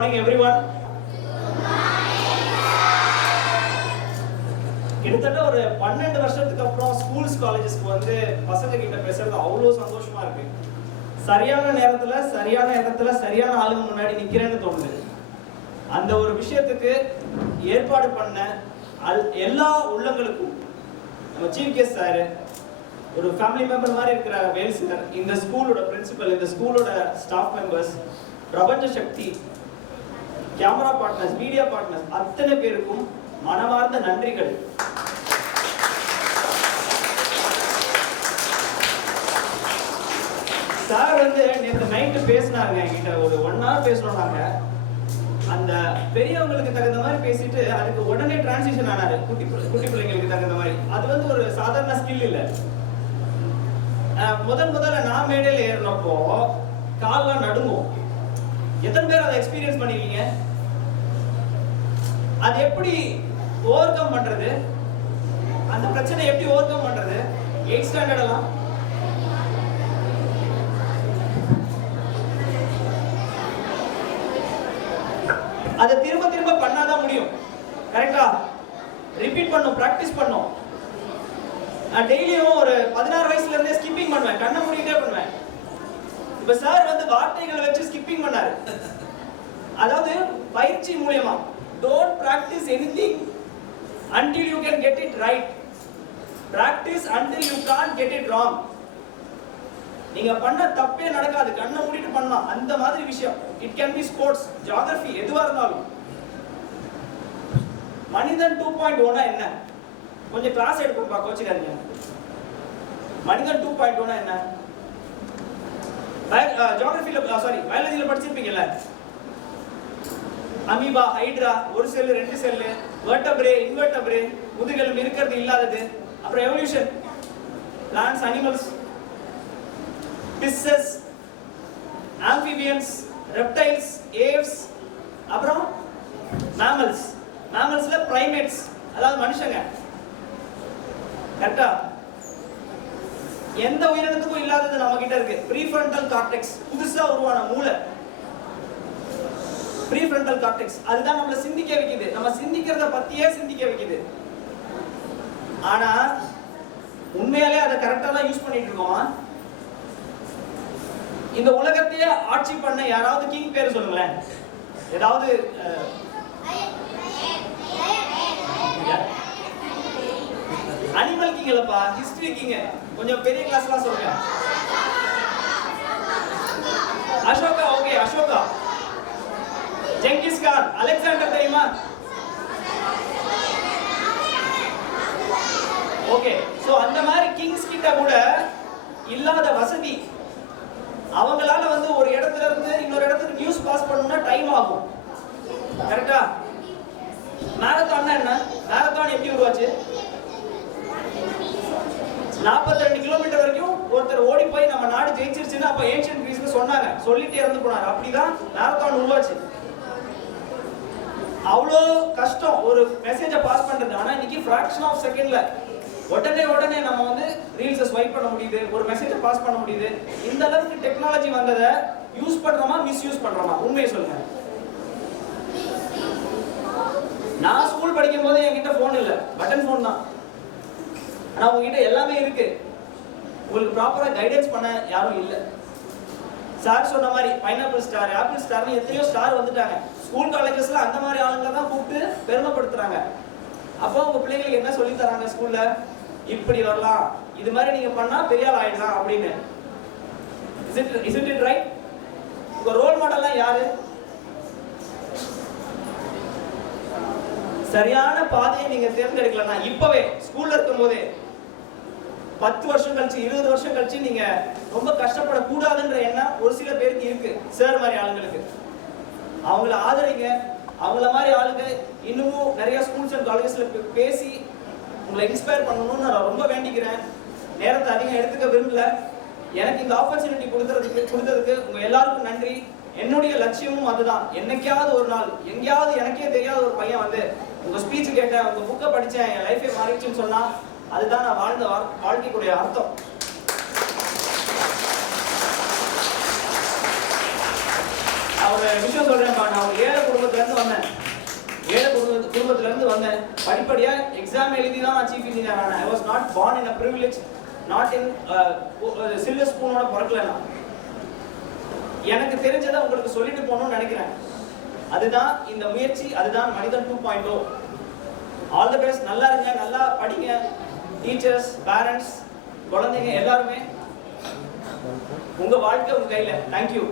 Morning everyone. கிட்டத்தட்ட ஒரு 12 வருஷத்துக்கு அப்புறம் ஸ்கூல்ஸ் காலேஜஸ்க்கு வந்து பசங்க கிட்ட பேசுறது அவ்வளோ சந்தோஷமா இருக்கு. சரியான நேரத்துல சரியான இடத்துல சரியான ஆளுங்க முன்னாடி நிக்கிறேன்னு தோணுது. அந்த ஒரு விஷயத்துக்கு ஏற்பாடு பண்ண எல்லா உள்ளங்களுக்கும் நம்ம சீஃப் கெஸ்ட் சார், ஒரு ஃபேமிலி மெம்பர் மாதிரி இருக்கிற வேல் சார், இந்த ஸ்கூலோட பிரின்சிபல், இந்த ஸ்கூலோட ஸ்டாஃப் மெம்பர்ஸ், பிரபஞ்ச சக்தி, கேமரா பார்ட்னர்ஸ், மீடியா பார்ட்னர்ஸ், அத்தனை பேருக்கும் மனமார்ந்த நன்றிகள். சார் வந்து நேற்று நைட்டு பேசினாங்க என்கிட்ட, ஒரு 1 hour பேசணும். நாங்க அந்த பெரியவங்களுக்கு தகுந்த மாதிரி பேசிட்டு அதுக்கு உடனே டிரான்சிஷன் ஆனாரு குட்டி பிள்ளைங்களுக்கு தகுந்த மாதிரி. அது வந்து ஒரு சாதாரண ஸ்கில் இல்லை. முதல்ல நான் மேடையில் ஏறினப்போ கால்லாம் நடுங்கும். எத்தனை பேர் அதை எக்ஸ்பீரியன்ஸ் பண்ணிருக்கீங்க? அது எப்படி ஓவர் கம் பண்றது, அந்த பிரச்சனை எப்படி ஓவர் கம் பண்றது? 8th ஸ்டாண்டர்ட் எல்லாம் அதை திரும்ப திரும்ப பண்ணாதான் முடியும். கரெக்டா? ரிப்பீட் பண்ணும், பிராக்டிஸ் பண்ணும். நான் டெய்லியும் ஒரு 16 வயசுல இருந்தே ஸ்கிப்பிங் பண்ணுவேன், கண்ணை மூடிட்டே பண்ணுவேன். இப்ப சார் வந்து வார்த்தைகளை வச்சு ஸ்கிப்பிங் பண்ணாரு. அதாவது பயிற்சி மூலமா don't practice anything until you can get it right. Practice until you can't get it wrong. நீங்க பண்ண தப்பே நடக்காது, கண்ணை மூடிட்டு பண்ணலாம். அந்த மாதிரி விஷயம். It can be sports, geography, எதுவா இருந்தாலும். மனிதன் 2.1 என்ன? கொஞ்சம் கிளாஸ் எடுப்போம் பா, கோச்சிக்காதீங்க. மனிதன் 2.1 என்ன? ஜியோகிராஃபில பயாலஜில படிச்சிருப்பீங்கல்ல. அமீபா, ஹைட்ரா, ஒரு செல், 2 செல், வெர்டபிரே, இன்வெர்டபிரே, முதுகெலும்பு இருக்கிறது இல்லாதது. அப்புறம் evolution, plants, animals, Pisces, amphibians, reptiles, Aves, அப்புறம் மேமல்ஸ். மேமல்ஸ்ல பிரைமேட்ஸ், அதாவது மனுஷங்க. கரெக்டா? எந்த உயிரினத்துக்கும் இல்லாதது நம்ம கிட்ட இருக்கு. ப்ரீஃப்ரண்டல் கார்டெக்ஸ், புதுசா உருவான மூளை. ப்ரீஃப்ரண்டல் கார்டெக்ஸ் அதுதான் நம்மள சிந்திக்க வைக்குது. நம்ம சிந்திக்கிறத பத்தியே சிந்திக்க வைக்குது. ஆனா உண்மையாலே அதை கரெக்டா தான் யூஸ் பண்ணிட்டு இருக்கோமா? இந்த உலகத்தையே ஆட்சி பண்ண யாராவது கிங் பேர் சொல்லுங்களேன். ஏதாவது அனிமல் கிங் இல்லப்பா, ஹிஸ்டரி கிங். கொஞ்சம் பெரிய கிளாஸ்லாம் சொல்லுங்க. அசோகா. ஓகே, அசோகா. ஜெங்கிஸ் கான், அலெக்சாண்டர் தெரியுமா? ஓகே. சோ அந்த மாதிரி கிங்ஸ் கிட்ட கூட இல்லாத வசதி. அவங்களால வந்து ஒரு இடத்துல இருந்து இன்னொரு இடத்துக்கு நியூஸ் பாஸ் பண்ணனும்னா டைம் ஆகும். கரெக்ட்டா? மாரத்தான் என்ன? மாரத்தான் எப்படி உருவாச்சு? 42 கிலோமீட்டர் வரைக்கும் ஒருத்தர் ஓடி போய் நம்ம நாடு ஜெயிச்சிருச்சுன்னு அப்ப ஏன்ஷியன்ட் கிரீஸ்ல சொன்னாங்க. சொல்லிட்டு இறந்து போனார். அப்படிதான் மாரத்தான் உருவாச்சு. அவ்வளோ கஷ்டம் ஒரு மெசேஜை பாஸ் பண்றது. ஆனா இன்னைக்கு ஃபிராக்ஷன் ஆஃப் செகண்ட்ல உடனே நம்ம வந்து ரீல்ஸை ஸ்வைப் பண்ண முடியுது, ஒரு மெசேஜை பாஸ் பண்ண முடியுது. இந்த அளவுக்கு டெக்னாலஜி வந்ததை யூஸ் பண்றோமா, மிஸ்யூஸ் பண்றோமா? உண்மையை சொல்லுங்க. நான் ஸ்கூல் படிக்கும் போது என்கிட்ட போன் இல்ல, பட்டன் போன் தான். ஆனா உங்ககிட்ட எல்லாமே இருக்கு. உங்களுக்கு ப்ராப்பரா கைடன்ஸ் பண்ண யாரும் இல்ல. சார் சொன்ன மாதிரி பைனாப்பிள் ஸ்டார், ஆப்பிள் ஸ்டார்னு எத்தனையோ ஸ்டார் வந்துட்டாங்க. ஸ்கூல் காலேஜஸ்ல அந்த மாதிரி ஆளுங்களை தான் கூப்பிட்டு பெருமைப்படுத்துறாங்க. அப்போ உங்க பிள்ளைங்களுக்கு என்ன சொல்லி தராங்க ஸ்கூல்ல? இப்படி வரலாம், இது மாதிரி நீங்க பண்ணா பெரிய ஆள் ஆயிடலாம் அப்படின்னு. Isn't it right? உங்க ரோல் மாடல்லாம் யாரு? சரியான பாதையை நீங்க தேர்ந்தெடுக்கலன்னா இப்பவே ஸ்கூல்ல இருக்கும் போதே 10 வருஷம் கழிச்சு 20 வருஷம் கழிச்சு நீங்க ரொம்ப கஷ்டப்படக்கூடாதுன்ற எண்ணம் ஒரு சில பேருக்கு இருக்கு. சார் மாதிரி ஆளுங்களுக்கு அவங்கள ஆதரிங்க. அவங்கள மாதிரி ஆளுங்க இன்னமும் நிறைய ஸ்கூல்ஸ் அண்ட் காலேஜஸ்ல பேசி உங்களை இன்ஸ்பயர் பண்ணணும்னு நான் ரொம்ப வேண்டிக்கிறேன். நேரத்தை அதிகம் எடுத்துக்க விரும்பல. எனக்கு இந்த ஆப்பர்ச்சுனிட்டி கொடுத்ததுக்கு உங்க எல்லாருக்கும் நன்றி. என்னுடைய லட்சியமும் அதுதான். என்னைக்காவது ஒரு நாள் எங்கேயாவது எனக்கே தெரியாத ஒரு பையன் வந்து உங்க ஸ்பீச் கேட்டேன், உங்க புக்கை படிச்சேன், என் லைஃபே மாறிடுச்சுன்னு சொன்னா அதுதான் நான் வாழ்ந்த வாழ்க்கைக்குடைய அர்த்தம். நான் ஒரு விஷயம் சொல்றேன்ப்பா. நான் ஒரு ஏழை குடும்பத்துல இருந்து வந்தேன். குடும்பத்துல இருந்து வந்தேன். படிப்படியா எக்ஸாம் எழுதி தான் நான் சீஃப் இன்ஜினியர் ஆனேன். I was not born in a privilege, not in silver ஸ்பூனோட பிறக்கல நான். எனக்கு தெரிஞ்சதை உங்களுக்கு சொல்லிட்டு போகணும்னு நினைக்கிறேன். அதுதான் இந்த முயற்சி, அதுதான் மனிதன் 2.0. All the best. நல்லா இருங்க, நல்லா படிங்க. டீச்சர்ஸ், பேரண்ட்ஸ், குழந்தைங்க எல்லாருமே உங்க வாழ்க்கை உங்க கையில. தேங்க்யூ.